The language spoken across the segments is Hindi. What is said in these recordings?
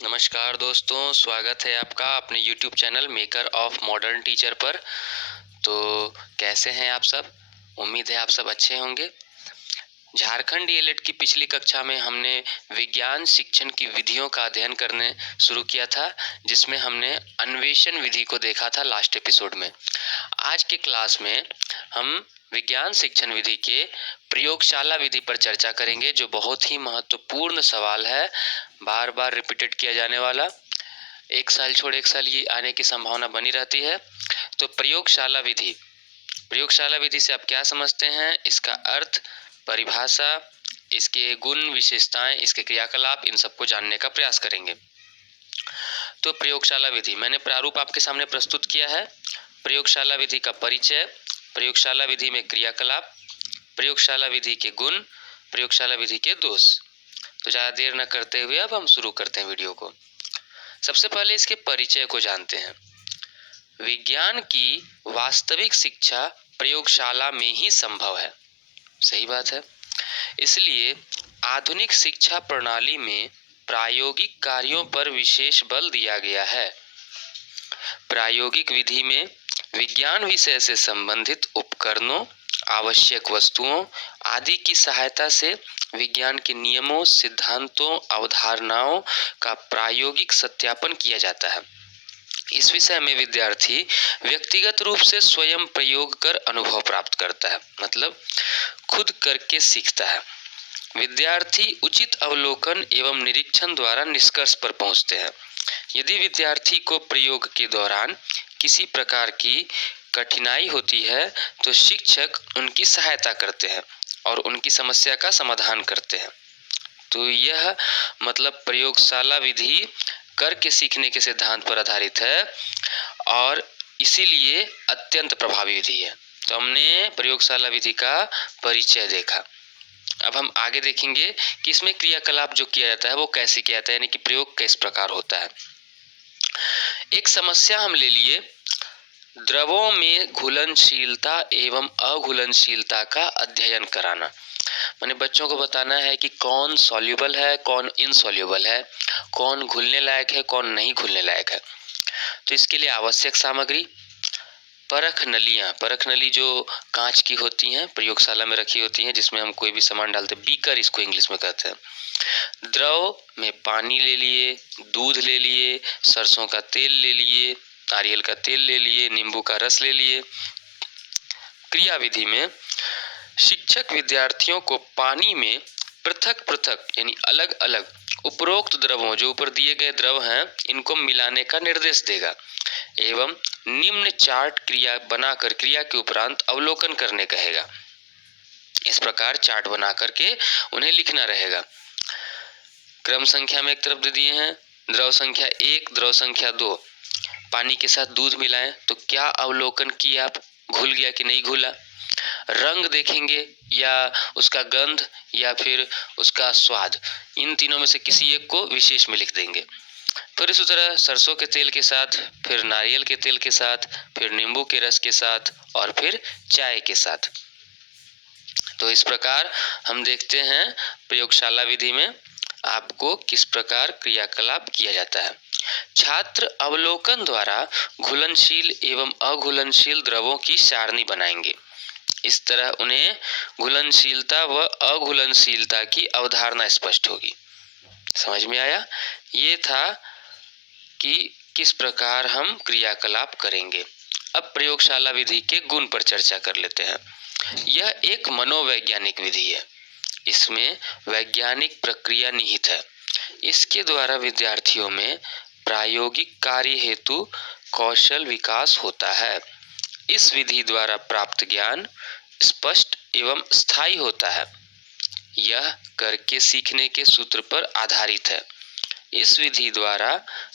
नमस्कार दोस्तों, स्वागत है आपका अपने YouTube channel maker of modern teacher पर। तो कैसे हैं आप सब? उम्मीद है आप सब अच्छे होंगे। झारखंड डीएलएड की पिछली कक्षा में हमने विज्ञान शिक्षण की विधियों का अध्ययन करने शुरू किया था, जिसमें हमने अन्वेषण विधि को देखा था लास्ट एपिसोड में। आज के क्लास में हम विज्ञान शिक्षण विधि के प्रयोगशाला विधि पर चर्चा करेंगे, जो बहुत ही महत्वपूर्ण सवाल है, बार बार रिपीटेड किया जाने वाला। एक साल छोड़ एक साल ये आने की संभावना बनी रहती है। तो प्रयोगशाला विधि से आप क्या समझते हैं, इसका अर्थ, परिभाषा, इसके गुण विशेषताएं, इसके क्रियाकलाप, इन सबको जानने का प्रयास करेंगे। तो प्रयोगशाला विधि मैंने प्रारूप आपके सामने प्रस्तुत किया है। प्रयोगशाला विधि का परिचय, प्रयोगशाला विधि में क्रियाकलाप, प्रयोगशाला विधि के गुण, प्रयोगशाला विधि के दोष। तो ज़्यादा देर न करते हुए अब हम शुरू करते हैं वीडियो को। सबसे पहले इसके परिचय को जानते हैं। विज्ञान की वास्तविक शिक्षा प्रयोगशाला में ही संभव है। सही बात है। इसलिए आधुनिक शिक्षा प्रणाली में प्रायोगिक कार्यों पर विशेष बल दिया गया है। प्रायोगिक विधि में विज्ञान विषय से संबंधित उपकरणों, आवश्यक वस्तुओं आदि की सहायता से विज्ञान के नियमों, सिद्धांतों, अवधारणाओं का प्रायोगिक सत्यापन किया जाता है। इस विषय में विद्यार्थी व्यक्तिगत रूप से स्वयं प्रयोग कर अनुभव प्राप्त करता है, मतलब खुद करके सीखता है। विद्यार्थी उचित अवलोकन एवं निरीक्षण द्वारा निष्कर्ष पर पहुंचते हैं। यदि विद्यार्थी को प्रयोग के दौरान किसी प्रकार की कठिनाई होती है तो शिक्षक उनकी सहायता करते हैं और उनकी समस्या का समाधान करते हैं। तो यह मतलब प्रयोगशाला विधि करके सीखने के सिद्धांत पर आधारित है और इसीलिए अत्यंत प्रभावी विधि है। तो हमने प्रयोगशाला विधि का परिचय देखा। अब हम आगे देखेंगे कि इसमें क्रियाकलाप जो किया जाता है वो कैसे किया जाता है, यानी कि प्रयोग किस प्रकार होता है। एक समस्या हम ले लिए, द्रवों में घुलनशीलता एवं अघुलनशीलता का अध्ययन कराना। मैंने बच्चों को बताना है कि कौन सॉल्युबल है, कौन इनसॉल्युबल है, कौन घुलने लायक है, कौन नहीं घुलने लायक है। तो इसके लिए आवश्यक सामग्री, परख नली जो कांच की होती हैं, प्रयोगशाला में रखी होती हैं, जिसमें हम कोई भी सामान डालते हैं, बीकर इसको इंग्लिश में कहते हैं। द्रव में पानी ले लिए, दूध ले लिए, सरसों का तेल ले लिए, नारियल का तेल ले लिए, नींबू का रस ले लिए। क्रिया विधि में शिक्षक विद्यार्थियों को पानी में पृथक पृथक यानी अलग अलग उपरोक्त द्रवों, जो ऊपर दिए गए द्रव हैं, इनको मिलाने का निर्देश देगा एवं निम्न चार्ट क्रिया बनाकर क्रिया के उपरांत अवलोकन करने कहेगा। इस प्रकार चार्ट बना करके उन्हें लिखना रहेगा। क्रम संख्या में एक तरफ दे दिए हैं, द्रव संख्या 1, द्रव संख्या 2। पानी के साथ दूध मिलाएं तो क्या अवलोकन किया आप, घुल गया कि नहीं घुला। रंग देखेंगे या उसका गंध या फिर उसका स्वाद, इन तीनों में से किसी एक को विशेष में लिख देंगे। फिर इसी तरह सरसों के तेल के साथ, फिर नारियल के तेल के साथ, फिर नींबू के रस के साथ और फिर चाय के साथ। तो इस प्रकार हम देखते हैं प्रयोगशाला विधि में आपको किस प्रकार क्रियाकलाप किया जाता है। छात्र अवलोकन द्वारा घुलनशील एवं अघुलनशील द्रवों की सारणी बनाएंगे। इस तरह उन्हें घुलनशीलता व अघुलनशीलता की अवधारणा स्पष्ट होगी। समझ में आया? ये था कि किस प्रकार हम क्रियाकलाप करेंगे। अब प्रयोगशाला विधि के गुण पर चर्चा कर लेते हैं। यह एक मनोवैज्ञानिक विधि है। इसमें वैज्ञानिक प्रक्रिया निहित है। इसके द्वारा विद्यार्थियों में प्रायोगिक कार्य हेतु कौशल विकास होता है। इस विधि द्वारा प्राप्त ज्ञान स्पष्ट एवं स्थायी होता है। यह करके सीखने के सूत्र पर आधारित है। इस विधि द्वारा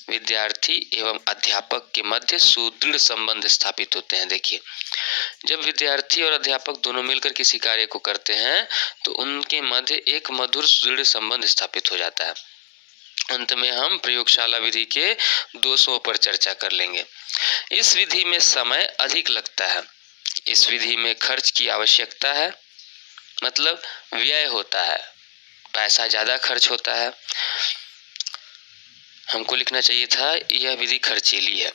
विद्यार्थी एवं अध्यापक के मध्य सुदृढ़ संबंध स्थापित होते हैं। देखिए, जब विद्यार्थी और अध्यापक दोनों मिलकर किसी कार्य को करते हैं तो उनके मध्य एक मधुर सुदृढ़ संबंध स्थापित हो जाता है। अंत में हम प्रयोगशाला विधि के दोषों पर चर्चा कर लेंगे। इस विधि में समय अधिक लगता है। इस विधि में खर्च की आवश्यकता है, मतलब व्यय होता है, पैसा ज्यादा खर्च होता है। हमको लिखना चाहिए था यह विधि खर्चीली है।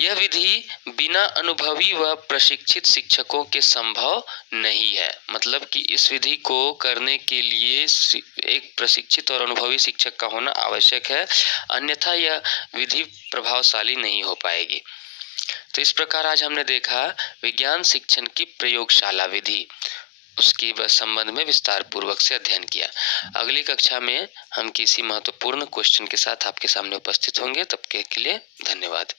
यह विधि बिना अनुभवी व प्रशिक्षित शिक्षकों के संभव नहीं है। मतलब कि इस विधि को करने के लिए एक प्रशिक्षित और अनुभवी शिक्षक का होना आवश्यक है, अन्यथा यह विधि प्रभावशाली नहीं हो पाएगी। तो इस प्रकार आज हमने देखा विज्ञान शिक्षण की प्रयोगशाला विधि, उसके संबंध में विस्तार पूर्वक से अध्ययन किया। अगली कक्षा में हम किसी महत्वपूर्ण क्वेश्चन के साथ आपके सामने उपस्थित होंगे। तब के लिए धन्यवाद।